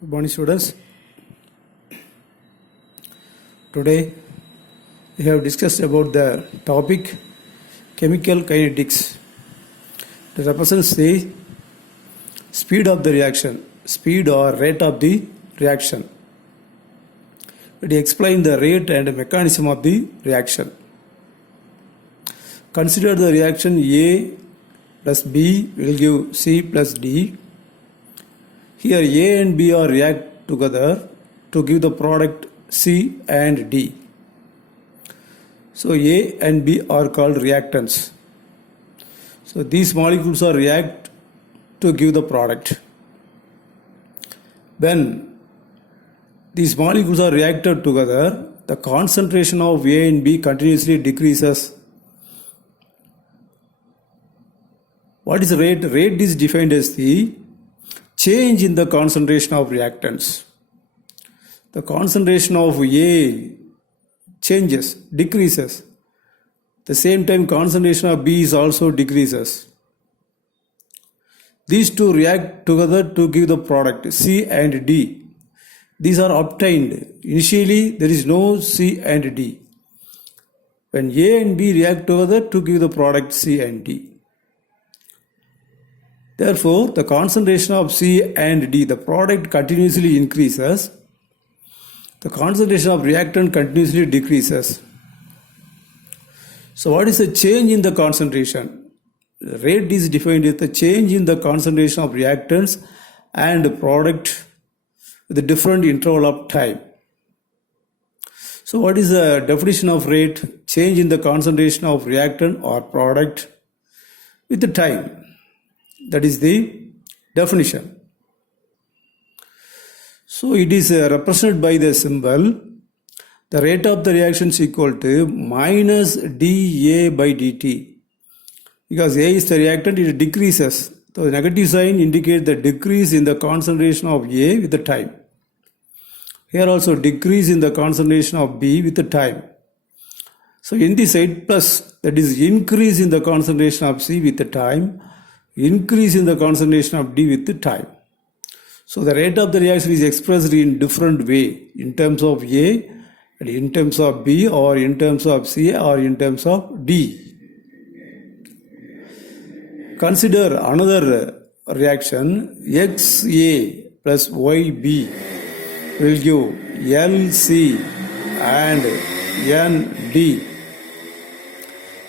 Good morning, students. Today we have discussed about the topic chemical kinetics. It represents the speed of the reaction, speed or rate of the reaction. It explains the rate and mechanism of the reaction. Consider the reaction A plus B will give C plus D. Here A and B are react together to give the product C and D. So A and B are called reactants. So these molecules are react to give the product. When these molecules are reacted together, the concentration of A and B continuously decreases. What is rate? Rate is defined as the change in the concentration of reactants. The concentration of A changes, decreases. At the same time, concentration of B is also decreases. These two react together to give the product C and D. These are obtained. Initially, there is no C and D. When A and B react together to give the product C and D. Therefore, the concentration of C and D, the product continuously increases. The concentration of reactant continuously decreases. So what is the change in the concentration? The rate is defined as the change in the concentration of reactants and product with a different interval of time. So what is the definition of rate? Change in the concentration of reactant or product with the time. That is the definition. So it is represented by the symbol. The rate of the reaction is equal to minus dA by dt. Because A is the reactant, it decreases. So the negative sign indicates the decrease in the concentration of A with the time. Here also decrease in the concentration of B with the time. So in this side plus, that is increase in the concentration of C with the time, increase in the concentration of D with the time. So the rate of the reaction is expressed in different way, in terms of A, and in terms of B, or in terms of C, or in terms of D. Consider another reaction, XA plus YB will give LC and ND.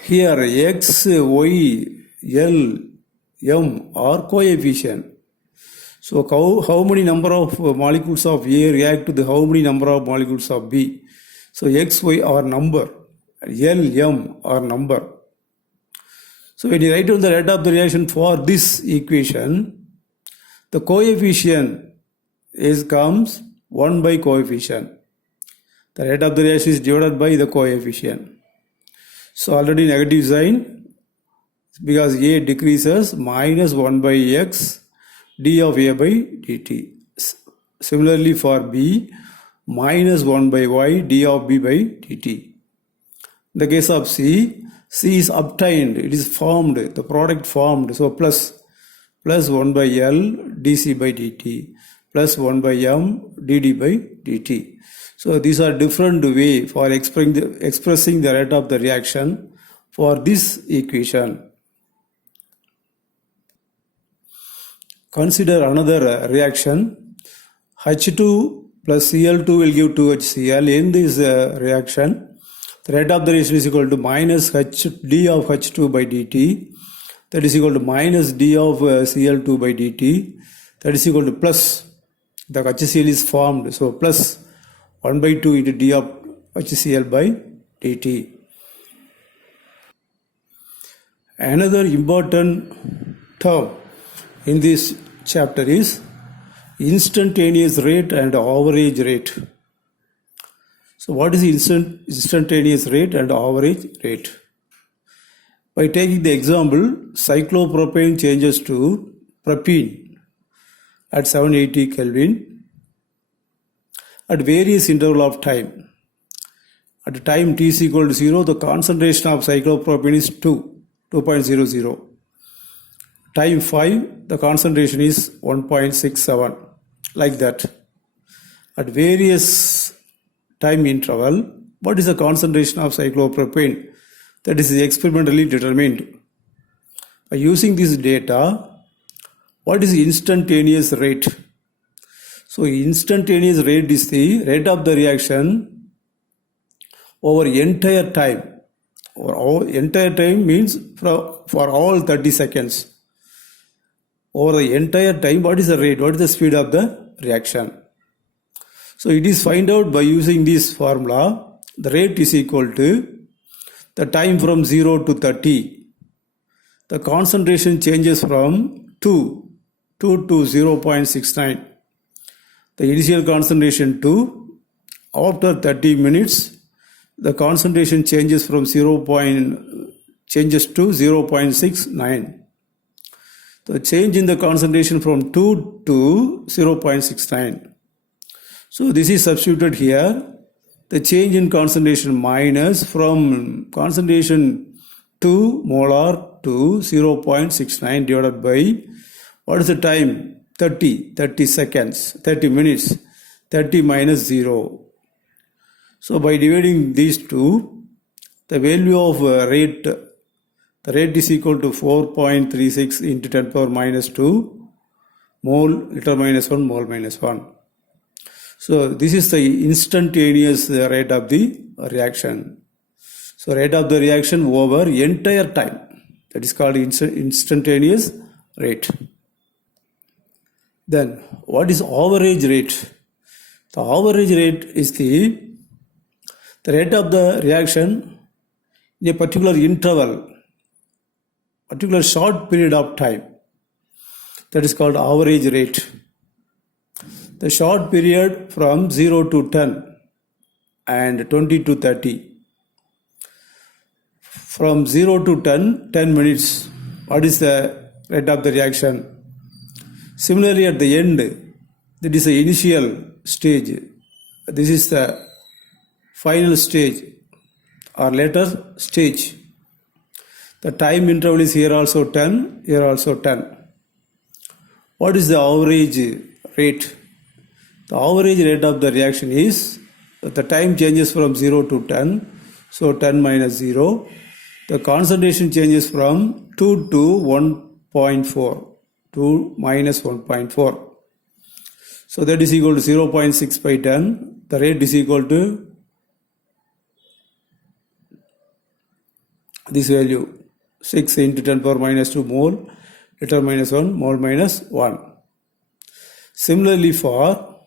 Here X, Y, L, M are coefficient. So how many number of molecules of A react to the how many number of molecules of B? So X, Y are number, L, M are number. So when you write down the rate of the reaction for this equation, the coefficient comes 1 by coefficient. The rate of the reaction is divided by the coefficient. So already negative sign, because A decreases, minus 1 by X d of A by dt. Similarly for B, minus 1 by Y d of B by dt. In the case of C, C is obtained, it is formed, the product formed, so plus 1 by L dC by dt, plus 1 by M dd by dt. So these are different way for expressing the rate of the reaction for this equation. Consider another reaction. H2 plus Cl2 will give 2HCl. In this reaction, the rate of the reaction is equal to minus d of H2 by dt. That is equal to minus d of Cl2 by dt. That is equal to plus. The HCl is formed. So plus 1 by 2 into d of HCl by dt. Another important term in this chapter is instantaneous rate and average rate. So what is instantaneous rate and average rate? By taking the example, cyclopropane changes to propene at 780 Kelvin at various interval of time. At time t is equal to 0, the concentration of cyclopropane is 2.00. Time 5, the concentration is 1.67, like that. at various time interval, what is the concentration of cyclopropane that is experimentally determined. By using this data, what is the instantaneous rate? So instantaneous rate is the rate of the reaction over entire time. Or all, entire time means for all 30 seconds. Over the entire time, what is the rate? What is the speed of the reaction? So it is find out by using this formula. The rate is equal to the time from 0 to 30. The concentration changes from 2 to 0.69. The initial concentration to after 30 minutes, the concentration changes from changes to 0.69. The change in the concentration from 2 to 0.69. So this is substituted here. The change in concentration minus from concentration 2 molar to 0.69 divided by what is the time? 30 seconds, 30 minutes, 30 minus 0. So by dividing these two, the value of rate, the rate is equal to 4.36 into 10 power minus 2 mole liter minus 1 mole minus 1. So this is the instantaneous rate of the reaction. So rate of the reaction over entire time, that is called instantaneous rate. Then what is average rate? The average rate is the rate of the reaction in a particular interval, particular short period of time. That is called average rate. The short period from 0 to 10 and 20 to 30. From 0 to 10 minutes, what is the rate of the reaction? Similarly, at the end, that is the initial stage. This is the final stage or later stage. The time interval is here also 10, here also 10. What is the average rate? The average rate of the reaction is, the time changes from 0 to 10, so 10 minus 0. The concentration changes from 2 to 1.4. 2 minus 1.4. So that is equal to 0.6 by 10. The rate is equal to this value, 6 into 10 power minus 2 mole liter minus 1 mole minus 1. Similarly, for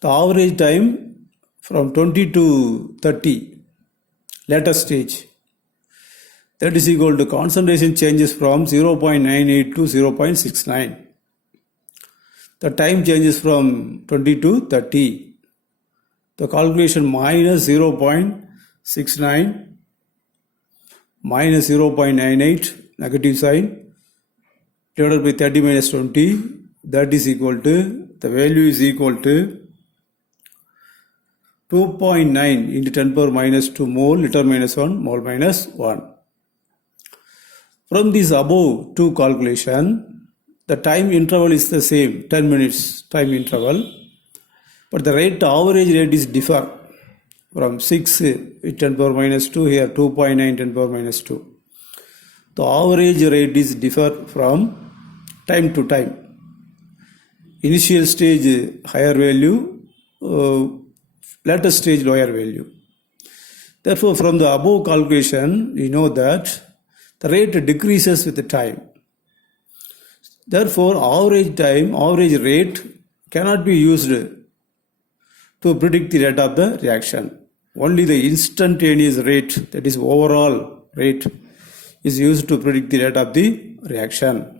the average time from 20 to 30, later stage, that is equal to concentration changes from 0.98 to 0.69. The time changes from 20 to 30. The calculation minus 0.69 minus 0.98 negative sign divided by 30 minus 20, that is equal to, the value is equal to 2.9 into 10 power minus 2 mole liter minus 1 mole minus 1. From this above two calculation, the time interval is the same, 10 minutes time interval, but the rate, average rate is differ from 6 with 10 power minus 2, here 2.9 10 power minus 2. The average rate is differ from time to time. Initial stage higher value, later stage lower value. Therefore, from the above calculation, we know that the rate decreases with the time. Therefore, average rate cannot be used to predict the rate of the reaction. Only the instantaneous rate, that is overall rate, is used to predict the rate of the reaction.